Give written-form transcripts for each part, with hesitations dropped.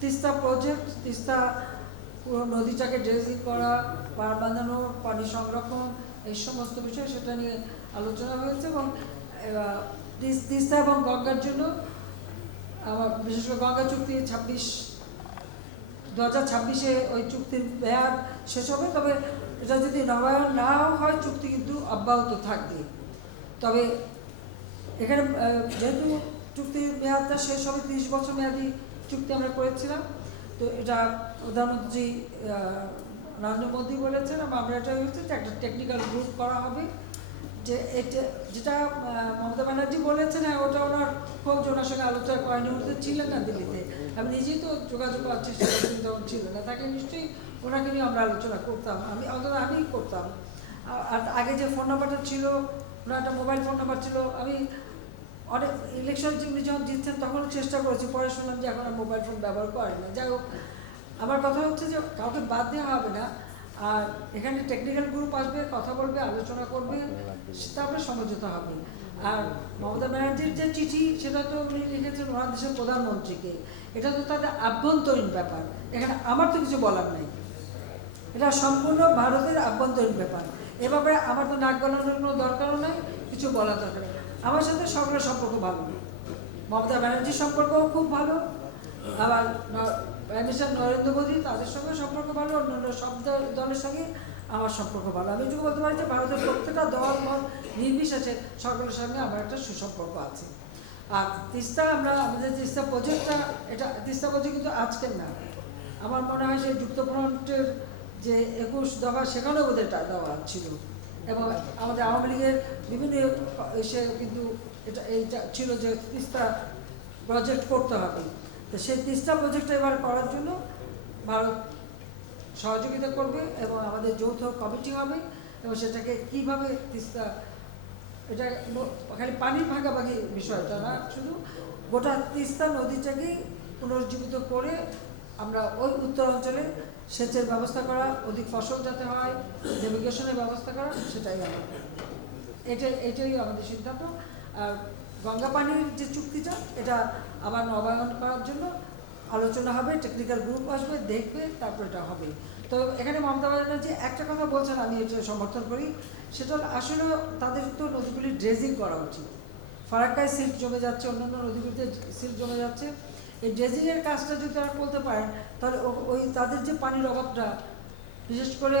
Teesta project, Teesta পুরো নদীটাকে dredging করা, পাড় বাঁধানো, পানি সংরক্ষণ, এই সমস্ত বিষয় সেটা নিয়ে আলোচনা হয়েছে। এবং তিস্তা এবং গঙ্গার জন্য আমার বিশেষ করে গঙ্গা চুক্তি 2026-এ ওই চুক্তির মেয়াদ শেষ হবে। তবে এটা যদি নবায়ন নাও হয় চুক্তি কিন্তু অব্যাহত থাকবে। তবে এখানে যেহেতু চুক্তির মেয়াদটা শেষ হবে, 30 বছর মেয়াদি চুক্তি আমরা করেছিলাম, তো এটা প্রধানমন্ত্রী নরেন্দ্র মোদী বলেছেন এবং আমরা এটা হচ্ছে যে একটা টেকনিক্যাল গ্রুপ করা হবে। যে এটা যেটা মমতা ব্যানার্জি বলেছেন, হ্যাঁ ওটা ওনার খুব ওনার সঙ্গে আলোচনা করেনি, উনি তো ছিলেন না দিল্লিতে, আমি নিজেই তো যোগাযোগ করার চেষ্টা করছি, তখন ছিল না, তাকে নিশ্চয়ই ওনাকে নিয়ে আমরা আলোচনা করতাম, আমি করতাম। আর আগে যে ফোন নাম্বারটা ছিল, ওনার একটা মোবাইল ফোন নাম্বার ছিল, আমি অনেক ইলেকশন উনি যখন জিতছেন তখন চেষ্টা করেছি, পরে শুনলাম যে এখন আর মোবাইল ফোন ব্যবহার করেন না। যাই হোক, আমার কথা হচ্ছে যে কাউকে বাদ দেওয়া হবে না, আর এখানে টেকনিক্যাল গ্রুপ আসবে, কথা বলবে, আলোচনা করবে, তারপরে সমঝোতা হবে। আর মমতা ব্যানার্জির যে চিঠি সেটা তো উনি লিখেছেন ওনার দেশের প্রধানমন্ত্রীকে, এটা তো তাদের আভ্যন্তরীণ ব্যাপার, এখানে আমার তো কিছু বলার নেই, এটা সম্পূর্ণ ভারতের আভ্যন্তরীণ ব্যাপার। এ ব্যাপারে আমার তো নাক গলানোর কোনো দরকারও নাই, কিছু বলার দরকার নেই। আমার সাথে সকলের সম্পর্ক ভালো, মমতা ব্যানার্জির সম্পর্কও খুব ভালো, আবার প্রাইম মিনিস্টার নরেন্দ্র মোদী তাদের সঙ্গে সম্পর্ক ভালো, অন্যান্য সব দলের সঙ্গে আমার সম্পর্ক ভালো। আমি যদি বলতে পারি যে ভারতের প্রত্যেকটা দল মত নির্বিশেষে সকলের সঙ্গে আমার একটা সুসম্পর্ক আছে। আর তিস্তা আমাদের তিস্তা প্রজেক্টটা, এটা তিস্তা প্রজেক্ট কিন্তু আজকের না, আমার মনে হয় সেই যুক্তফ্রন্টের যে 21 দফা সেখানেও ওদের দেওয়া ছিল, এবং আমাদের আওয়ামী লীগের বিভিন্ন এসে কিন্তু এইটা ছিল যে তিস্তা প্রজেক্ট করতে হবে। তো সেই তিস্তা প্রজেক্টটা এবার করার জন্য ভারত সহযোগিতা করবে এবং আমাদের যৌথ কমিটি হবে, এবং সেটাকে কীভাবে তিস্তা, এটা খালি পানির ভাগাভাগি বিষয়টা না, শুধু গোটা তিস্তা নদীটাকেই পুনর্জীবিত করে আমরা ওই উত্তরাঞ্চলে সেচের ব্যবস্থা করা, অধিক ফসল যাতে হয়, নেভিগেশনের ব্যবস্থা করা, সেটাই এটাই আমাদের সিদ্ধান্ত। আর গঙ্গা পানির যে চুক্তিটা, এটা আবার নবায়ন করার জন্য আলোচনা হবে, টেকনিক্যাল গ্রুপ আসবে, দেখবে, তারপর এটা হবে। তো এখানে মমতা ব্যানার্জি একটা কথা বলছেন, আমি এটা সমর্থন করি, সেটা আসলে তাদের তো নদীগুলি ড্রেজিং করা উচিত। ফারাক্কায় সিল্ট জমে যাচ্ছে, অন্যান্য নদীগুলিতে সিল্ট জমে যাচ্ছে, এই ড্রেজিংয়ের কাজটা যদি তারা করতে পারেন, তাহলে ওই তাদের যে পানির অভাবটা, বিশেষ করে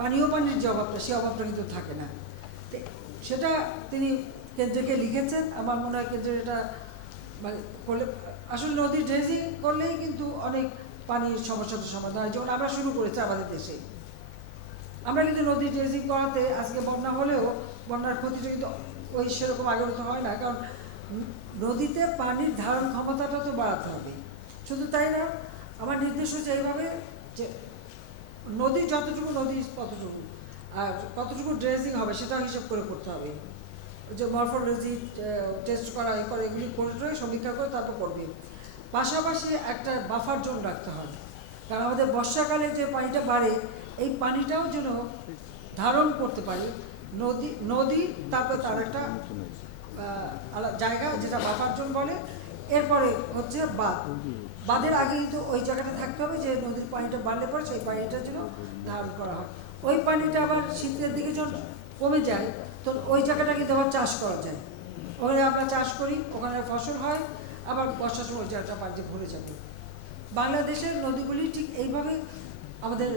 পানীয় পানির যে অভাবটা, সেই অভাবটা কিন্তু থাকে না। সেটা তিনি কেন্দ্রকে লিখেছেন, আমার মনে হয় কেন্দ্রের এটা মানে করলে, আসলে নদী ড্রেজিং করলেই কিন্তু অনেক পানির সমস্যার সমাধান হয়। যেমন আমরা শুরু করেছি আমাদের দেশে, আমরা কিন্তু নদী ড্রেজিং করাতে আজকে বন্যা হলেও বন্যার ক্ষতিটা কিন্তু ওই সেরকম আগের তো হয় না, কারণ নদীতে পানির ধারণ ক্ষমতাটা তো বাড়াতে হবে। শুধু তাই না, আমার নির্দেশ হচ্ছে এইভাবে যে নদী যতটুকু নদী ততটুকু, আর কতটুকু ড্রেজিং হবে সেটা হিসেব করে করতে হবে। যে মরফোলজি টেস্ট করা করে, এগুলি করে সমীক্ষা করে তারপর করবে। পাশাপাশি একটা বাফার জোন রাখতে হবে, কারণ আমাদের বর্ষাকালে যে পানিটা বাড়ে, এই পানিটাও যেন ধারণ করতে পারি নদী, তারপর তার একটা জায়গা যেটা বাফার জোন বলে। এরপরে হচ্ছে বাঁধের আগে কিন্তু ওই জায়গাটা থাকতে হবে যে নদীর পানিটা বাড়লে পরে সেই পানিটা যেন ধারণ করা হয়। ওই পানিটা আবার শীতের দিকে যখন কমে যায়, তো ওই জায়গাটা কিন্তু আবার চাষ করা যায়, ওখানে আমরা চাষ করি, ওখানে ফসল হয়, আবার বর্ষার সময় ওই জায়গাটা পানি ভরে যাবে। বাংলাদেশের নদীগুলি ঠিক এইভাবে আমাদের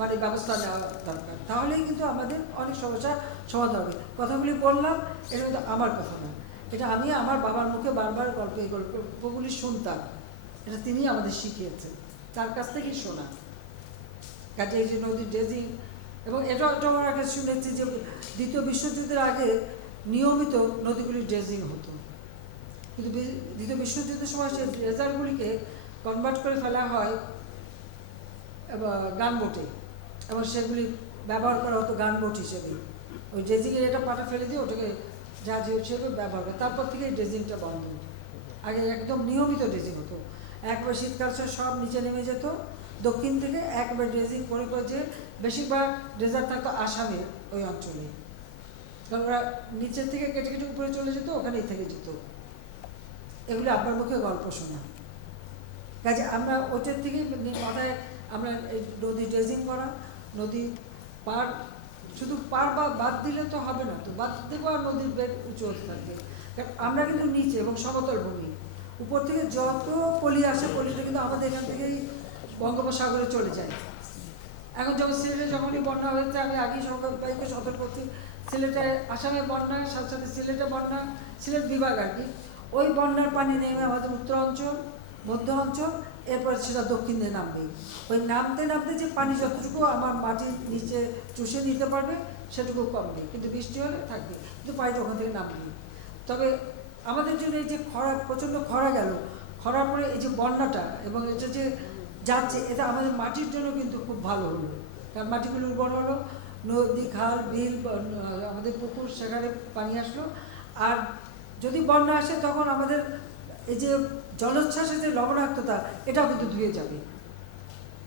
মানে ব্যবস্থা নেওয়া দরকার, তাহলেই কিন্তু আমাদের অনেক সমস্যার সমাধান হবে। কথাগুলি বললাম, এটা কিন্তু আমার কথা না, এটা আমি আমার বাবার মুখে বারবার এই গল্পগুলি শুনতাম, এটা তিনি আমাদের শিখিয়েছেন, তার কাছ থেকেই শোনা। কাজে এই যে নদী ড্রেজিং, এবং এটাও আমার আগে শুনেছি যে দ্বিতীয় বিশ্বযুদ্ধের আগে নিয়মিত নদীগুলি ড্রেজিং হতো, কিন্তু দ্বিতীয় বিশ্বযুদ্ধের সময় সেই ড্রেজারগুলিকে কনভার্ট করে ফেলা হয় গানবোটে, এবং সেগুলি ব্যবহার করা হতো গানবোট হিসেবে। ওই ড্রেজিংয়ের এটা পাটা ফেলে দিয়ে ওটাকে জাহাজ হিসেবে ব্যবহার করে, তারপর থেকে এই ড্রেজিংটা বন্ধ। আগে একদম নিয়মিত ড্রেজিং হতো, একবার শীতকাল সব নিচে নেমে যেত দক্ষিণ থেকে, একবার ড্রেজিং করে যে বেশিরভাগ ড্রেজার থাকতো আসামের ওই অঞ্চলে, কারণ ওরা নিচের থেকে কেটে কেটে উপরে চলে যেত, ওখানেই থেকে যেত। এগুলি আপনার মুখে গল্প শোনা। কাজে আমরা ওটার থেকে মাথায় আমরা এই নদী ড্রেজিং করা, নদী পার, শুধু পার বা বাদ দিলে তো হবে না, তো বাদ দেবো আর নদীর বেগ উঁচু হতে থাকবে। কারণ আমরা কিন্তু নিচে এবং সমতল ভূমি, উপর থেকে যত পলি আসে পলিটা কিন্তু আমাদের এখান থেকেই বঙ্গোপসাগরে চলে যায়। এখন যখন সিলেটে যখনই বন্যা হয়েছে, আমি আগেই সরকারকে সতর্ক করছি, সিলেটে আসামে বন্যা, সাথে সাথে সিলেটে বন্যা, সিলেট বিভাগ আর কি, ওই বন্যার পানি নেমে আমাদের উত্তর অঞ্চল, মধ্য অঞ্চল, এরপর সেটা দক্ষিণ দিয়ে নামবে। ওই নামতে নামতে যে পানি যতটুকু আমার মাটির নিচে চুষে নিতে পারবে সেটুকু কমবে, কিন্তু বৃষ্টি হলে থাকবে, কিন্তু পানিটা ওখান থেকে নামবে। তবে আমাদের জন্য এই যে খরা, প্রচণ্ড খরা গেল, খরার পরে এই যে বন্যাটা এবং এটা যে যাচ্ছে, এটা আমাদের মাটির জন্য কিন্তু খুব ভালো হলো, কারণ মাটিগুলো উর্বর হলো, নদী, খাল, বিল, আমাদের পুকুর, সেখানে পানি আসলো। আর যদি বন্যা আসে তখন আমাদের এই যে জলোচ্ছ্বাসের যে লবণাক্ততা, এটাও কিন্তু ধুয়ে যাবে।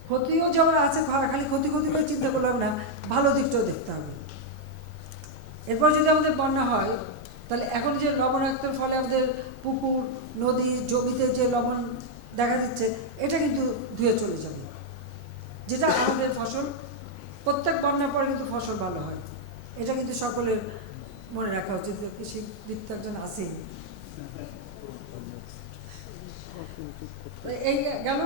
ক্ষতিও যেমন আছে, খালি ক্ষতি করে চিন্তা করলাম না, ভালো দিকটাও দেখতে হবে। এরপর যদি আমাদের বন্যা হয়, তাহলে এখন যে লবণাক্তর ফলে আমাদের পুকুর, নদী, জমিতে যে লবণ দেখা দিচ্ছে, এটা কিন্তু ধুয়ে চলে যাবে, যেটা আমাদের ফসল, প্রত্যেক বন্যার পরে কিন্তু ফসল ভালো হয়। এটা কিন্তু সকলের মনে রাখা উচিত, কৃষিবিদ একজন আছেই। এই গেল।